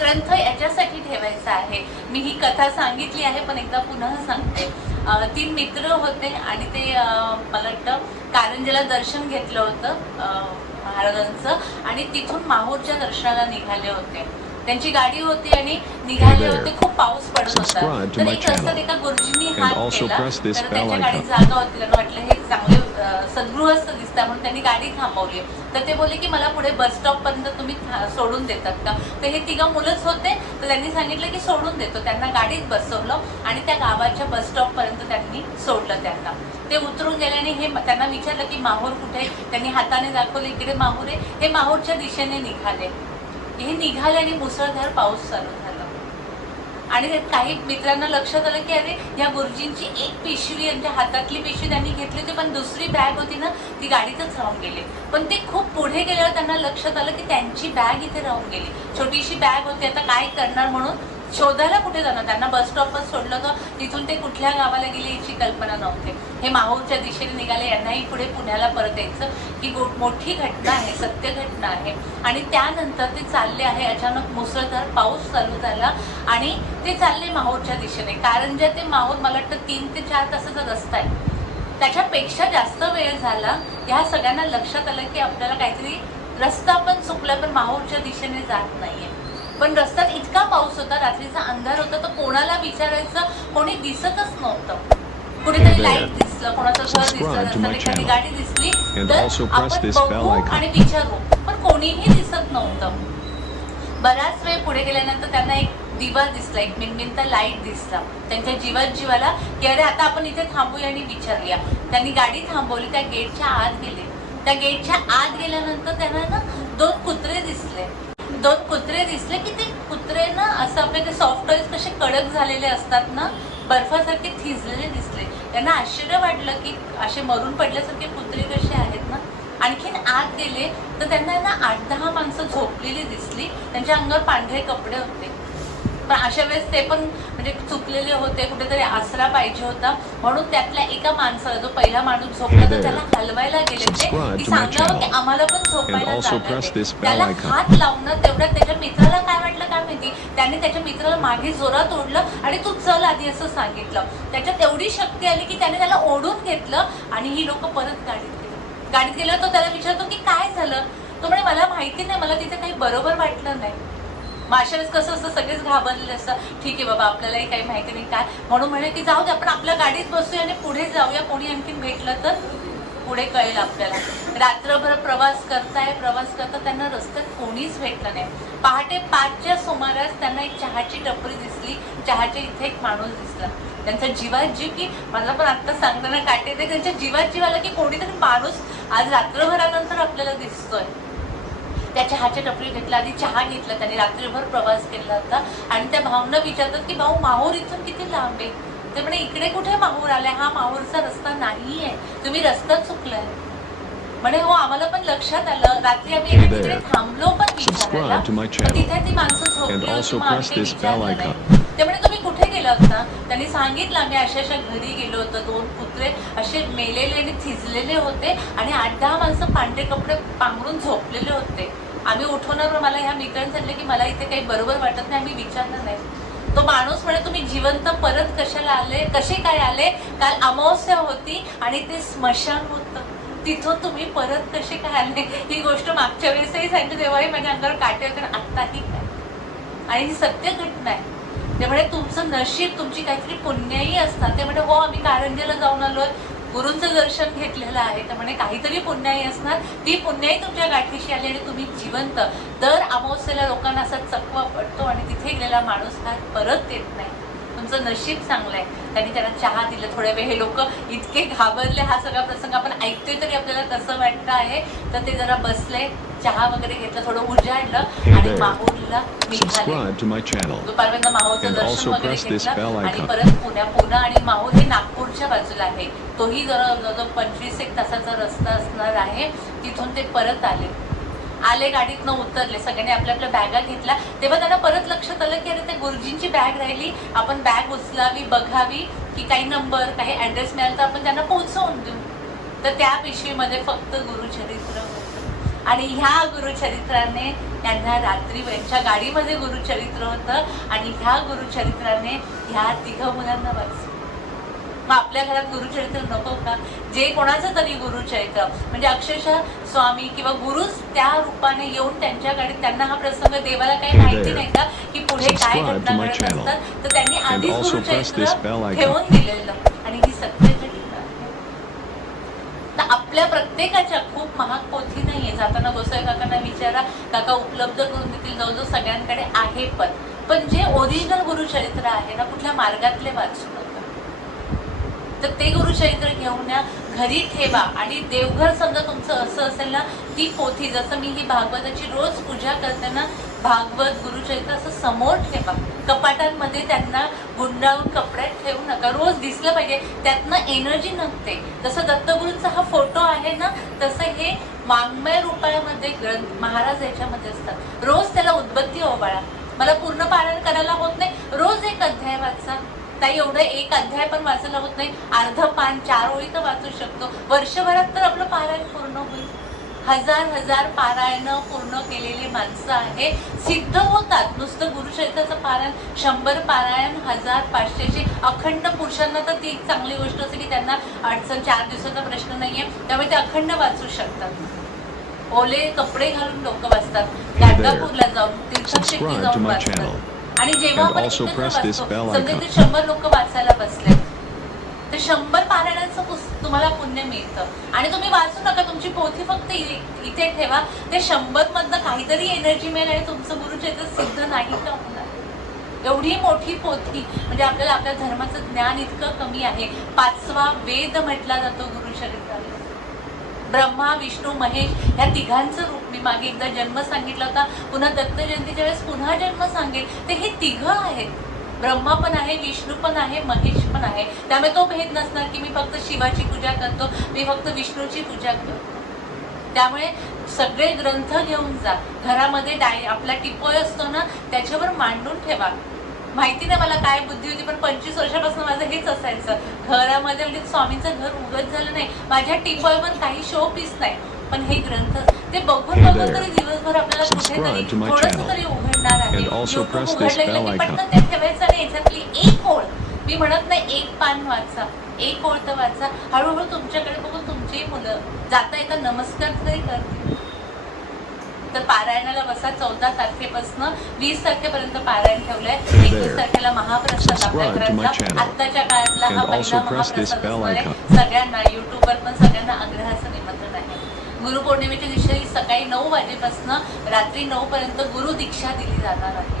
ग्रंथ याच्यासाठी ठेवायचा आहे. मी ही कथा सांगितली आहे पण एकदा पुन्हा सांगते. तीन मित्र होते आणि ते मला वाटतं कारंजेला दर्शन घेतलं होतं महाराजांचं. आणि तिथून माहूरच्या दर्शनाला निघाले होते. त्यांची गाडी होती आणि निघाले. होते. खूप पाऊस पडत होता. तर एक रस्त्यात channel. एका गुरुजींनी हात केला. तर त्यांच्या गाडीत. जागा होती. त्यांना वाटलं हे चांगले सद्गृहस्थ दिसतात म्हणून त्यांनी गाडी थांबवली. तर ते बोलले की मला पुढे बस स्टॉपपर्यंत तुम्ही था- सोडून देतात का? तर हे तिघं मुलंच होते. तर त्यांनी सांगितलं की सोडून देतो. त्यांना गाडीत बसवलं आणि त्या गावाच्या बस स्टॉपपर्यंत त्यांनी सोडलं त्यांना. ते उतरून गेल्याने हे त्यांना विचारलं की माहूर कुठे? त्यांनी हाताने दाखवले इकडे माहूर आहे. हे माहूरच्या दिशेने निघाले. हे निघाले आणि मुसळधार पाऊस चालू आणि काही मित्रांना लक्षात आलं की अरे या गुरुजींची एक पिशवी यांच्या हातातली पिशवी त्यांनी घेतली होती पण दुसरी बॅग होती ना ती गाडीतच राहून गेली. पण ते खूप पुढे गेल्यावर त्यांना लक्षात आलं की त्यांची बॅग इथे राहून गेली. छोटीशी बॅग होती आता काय करणार म्हणून शोधायला कुठे जाणार? त्यांना बस स्टॉपवर सोडलं तर तिथून ते कुठल्या गावाला गेले याची कल्पना नव्हती. हे माहूरच्या दिशेने निघाले यांनाही पुढे पुण्याला परत यायचं. ही मोठी घटना आहे सत्य घटना आहे. आणि त्यानंतर ते चालले आहे अचानक मुसळधार पाऊस चालू झाला आणि ते चालले माहूरच्या दिशेने. कारण जे ते माहूर मला वाटतं तीन ते चार तासाचा रस्ता आहे. त्याच्यापेक्षा जास्त वेळ झाला ह्या सगळ्यांना लक्षात आलं की आपल्याला काहीतरी रस्ता पण चुकला पण माहूरच्या दिशेने जात नाहीये. पण रस्त्यात इतका पाऊस होता रात्रीचा अंधार होता तर कोणाला विचारायचं? कोणी दिसतच नव्हतं. कुठेतरी लाइट दिसलं कोणाचं घर दिसलं my एखादी. गाडी दिसली तर आपण बघू. आणि विचारू. पण कोणीही दिसत नव्हतं. बराच वेळ पुढे गेल्यानंतर त्यांना एक दिवा दिसला एक मिनमिनता लाइट दिसला. त्यांच्या जीवात जीवाला की अरे आता आपण इथे थांबूया आणि विचारूया. त्यांनी गाडी थांबवली त्या गेटच्या आत गेले. त्या गेटच्या आत गेल्यानंतर त्यांना ना दोन कुत्रे दिसले. दोन कुत्रे दिसले की ते कुत्रे ना असं आपले ते सॉफ्ट टॉईज कसे कडक झालेले असतात ना बर्फासारखे थिजलेले दिसले. त्यांना आश्चर्य वाटलं की असे मरून पडल्यासारखे कुत्रे कसे आहेत ना. आणखीन आत गेले तर त्यांना ना आठ दहा माणसं झोपलेली दिसली. त्यांच्या अंगावर पांढरे कपडे होते. पण अशा वेळेस ते पण म्हणजे चुकलेले होते कुठेतरी आसरा पाहिजे होता. म्हणून त्यातल्या एका माणसाला जो पहिला माणूस झोपला तर. त्याला हलवायला गेले ते. की सांगावं की. आम्हाला पण झोपायला त्याला. हात लावणं तेवढ्यात त्याच्या मित्राला काय वाटलं काय माहिती? त्याने त्याच्या मित्राला मागे जोरात ओढलं आणि तू चल आधी असं सांगितलं. त्याच्यात एवढी शक्ती आली की त्याने त्याला ओढून घेतलं आणि ही लोक परत गाडीत गेली. गाडीत गेल्यावर तो त्याला विचारतो की काय झालं? तो म्हणे मला माहिती नाही मला तिथे काही बरोबर वाटलं नाही. मग अशा वेळेस कसं असतं सगळेच घाबरलेले असतं ठीक आहे बाबा आपल्यालाही काही माहिती नाही काय. म्हणून म्हणे की जाऊ दे आपण आपल्या गाडीत बसूया आणि पुढे जाऊया. कोणी आणखीन भेटलं तर पुढे कळेल आपल्याला. रात्रभर प्रवास करताय प्रवास करता त्यांना रस्त्यात कोणीच भेटलं नाही. पहाटे पाचच्या सुमारास त्यांना एक चहाची टपरी दिसली. चहाच्या इथे एक माणूस दिसला. त्यांचा जीवात जीव की मला पण आता सांगताना काटे ते त्यांच्या जीवात जीवाला की कोणीतरी माणूस आज रात्रभरानंतर आपल्याला दिसतोय. त्या चहाच्या टपरी घेतला. आधी चहा घेतला त्याने. रात्रीभर प्रवास केला होता. आणि त्या भावना विचारतात की भाऊ माहूर इथून किती लांब आहे? ते म्हणे इकडे कुठे माहूर आलाय? हा माहूरचा रस्ता नाहीये. तुम्ही रस्ता चुकलाय. म्हणे हो आम्हाला पण लक्षात आलं. रात्री आम्ही तिकडे. थांबलो पण विचारायला. तिथे ती माणसं झोपली होती. नाही. ते म्हणे तुम्ही कुठे गेला होता? त्यांनी सांगितलं आम्ही अशा अशा घरी गेलो होतो. दोन कुत्रे असे मेलेले आणि थिजलेले होते आणि आठ दहा माणसं पांढरे कपडे पांघरून झोपलेले होते. आम्ही उठवणार मला ह्या मित्रांनी सांगितलं की मला इथे काही बरोबर वाटत नाही आम्ही विचारलं नाही. तो माणूस म्हणे तुम्ही जिवंत परत कशाला आले? कसे काय आले? काल अमावस्या होती आणि ते स्मशान होतं. तिथून तुम्ही परत कसे काय आले? ही गोष्ट मागच्या वेळेसही सांगितली तेव्हाही माझ्या अंगावर काटे होते आत्ताही काय आणि ही सत्य घटना आहे. ते म्हणे तुमचं नशीब तुमची काहीतरी पुण्याही असतात. ते म्हणे हो आम्ही कारंजेला जाऊन आलोय. गुरूंचं दर्शन घेतलेलं आहे तर म्हणे काहीतरी पुण्याई असणार. ती पुण्याई तुमच्या गाठीशी आली आणि तुम्ही जिवंत. दर अमावस्येला लोकांना असा चकवा पडतो आणि तिथे गेलेला माणूस काय परत येत नाही. तुमचं नशीब चांगलं आहे त्यांनी त्याला चहा दिलं थोड्या वेळ हे लोक इतके घाबरले हा सगळा प्रसंग. आपण ऐकतोय तरी आपल्याला कसं वाटतं आहे. तर ते जरा बसले. चहा वगैरे घेतलं थोडं उजाडलं Hey आणि. माहूरला. दुपारपर्यंत माहूरचं दर्शन वगैरे घेतलं आणि. परत पुण्या पुणे आणि माहूर हे नागपूरच्या बाजूला आहे. तोही जरा जवळजवळ पंचवीस एक तासाचा रस्ता असणार आहे. तिथून ते परत आले. आले गाडीतनं उतरले. सगळ्यांनी आपल्या आपल्या बॅगा घेतल्या. तेव्हा त्यांना परत लक्षात आलं की अरे त्या गुरुजींची बॅग राहिली. आपण बॅग उचलावी बघावी की काही नंबर काही ऍड्रेस मिळाला तर आपण त्यांना पोहोचवून देऊ. तर त्या पिशवीमध्ये फक्त गुरुचरित्र होतं. आणि ह्या गुरुचरित्राने त्यांना रात्री यांच्या गाडीमध्ये गुरुचरित्र होतं आणि ह्या गुरुचरित्राने ह्या तिघ मुलांना वाचलं मग आपल्या घरात गुरुचरित्र नको का जे कोणाचं तरी गुरुचरित्र म्हणजे अक्षरशः स्वामी किंवा गुरुच त्या रूपाने येऊन त्यांच्या गाडीत त्यांना हा प्रसंग देवाला काही माहिती. नाही का की पुढे काय घटना घडत. असतात तर त्यांनी आधीच गुरुचरित्र. ठेवून दिलेलं आणि ही सत्य आपल्या प्रत्येकाच्या खूप महाग पोथी नाहीये. जाताना गोसाई काकांना विचारा काका उपलब्ध करून देतील जवळजवळ सगळ्यांकडे आहे पण. पण जे ओरिजिनल गुरुचरित्र आहे ना कुठल्या मार्गातले वाचू नका. तर ते गुरुचरित्र घेऊन या घरी ठेवा आणि देवघर समजा तुमचं असं असेल ना ती पोथी जसं मी ही भागवताची रोज पूजा करते ना भागवत गुरुचरित्र असं समोर ठेवा. कपाटांमध्ये त्यांना गुंडाळून कपड्यात ठेवू नका. रोज दिसलं पाहिजे त्यातनं एनर्जी नसते. जसं दत्तगुरूंचा हा फोटो आहे ना तसं हे वाङ्मय रूपामध्ये ग्रंथ महाराज याच्यामध्ये असतात. रोज त्याला उद्बत्ती ओवाळा. मला पूर्ण पारायण करायला होत नाही. रोज एक अध्याय वाचा. ताई एवढं एक अध्याय पण वाचायला होत नाही. अर्ध पान चार ओळी तर वाचू शकतो. वर्षभरात तर आपलं पारायण पूर्ण होईल. हजार हजार पारायण पूर्ण केलेली माणसं आहे. सिद्ध होतात. नुसतं गुरुचरित्राचं पारायण शंभर पारायण हजार पाचशेची अखंड पुरुषांना तर ती चांगली गोष्ट असते की त्यांना अडचण चार दिवसाचा प्रश्न नाहीये. त्यामुळे ते अखंड वाचू शकतात. ओले कपडे घालून लोक वाचतात. गाणगापूरला जाऊन तीर्थक्षेत्री जाऊन वाचतात. आणि जेव्हा आपण शंभर लोक वाचायला बसले तर शंभर पारायणाचं पुस- तुम्हाला पुण्य मिळतं. आणि तुम्ही वाचू नका तुमची पोथी फक्त इ- इथे ठेवा. ते शंभर मधनं काहीतरी एनर्जी मिळेल आणि तुमचं गुरुचरित्र सिद्ध नाही का होणार? एवढी मोठी पोथी म्हणजे आपल्याला आपल्या धर्माचं ज्ञान इतकं कमी आहे. पाचवा वेद म्हटला जातो गुरुचरित्राला ब्रह्मा विष्णू महेश या तिघांचं रूप. मी मागे एकदा जन्म सांगितला होता. पुन्हा दत्त जयंतीच्या वेळेस पुन्हा जन्म सांगेल. ते हे तिघं आहेत. ब्रह्मा पण आहे विष्णू पण आहे महेश पण आहे. त्यामुळे तो भेद नसणार की मी फक्त शिवाची पूजा करतो मी फक्त विष्णूची पूजा करतो. त्यामुळे सगळे ग्रंथ घेऊन जा. घरामध्ये डाय आपला टिपोय असतो ना त्याच्यावर मांडून ठेवा. माहिती नाही मला काय बुद्धी होती पण पंचवीस वर्षापासून माझं हेच असायचं. घरामध्ये म्हणजे स्वामींचं घर उगत झालं नाही. माझ्या टिपोयवर काही शो पीस नाही. पण हे ग्रंथ ते बघून बघून. तरी दिवसभर आपल्याला कुठेतरी थोडंसं. तरी उघडणार आहे. Also press this bell की icon. एक ओळ मी म्हणत नाही एक पान वाचा एक ओळ तर वाचा हळूहळू तुमच्याकडे बघून तुमची मुलं जाता येता नमस्कार तरी करतील तर पारायणाला बसा चौदा तारखेपासून वीस तारखेपर्यंत पारायण ठेवलंय एकवीस. तारखेला महाप्रसाद आपल्या Subscribe to my घरातला channel. आत्ताच्या काळातला हा पहिला महाप्रसाद असणार आहे. सगळ्यांना युट्यूबवर पण सगळ्यांना आग्रहाचं निमंत्रण आहे गुरुपौर्णिमेच्या दिवशी सकाळी नऊ वाजेपासून रात्री नऊपर्यंत गुरुदीक्षा गुरु दीक्षा दिली जाणार आहे.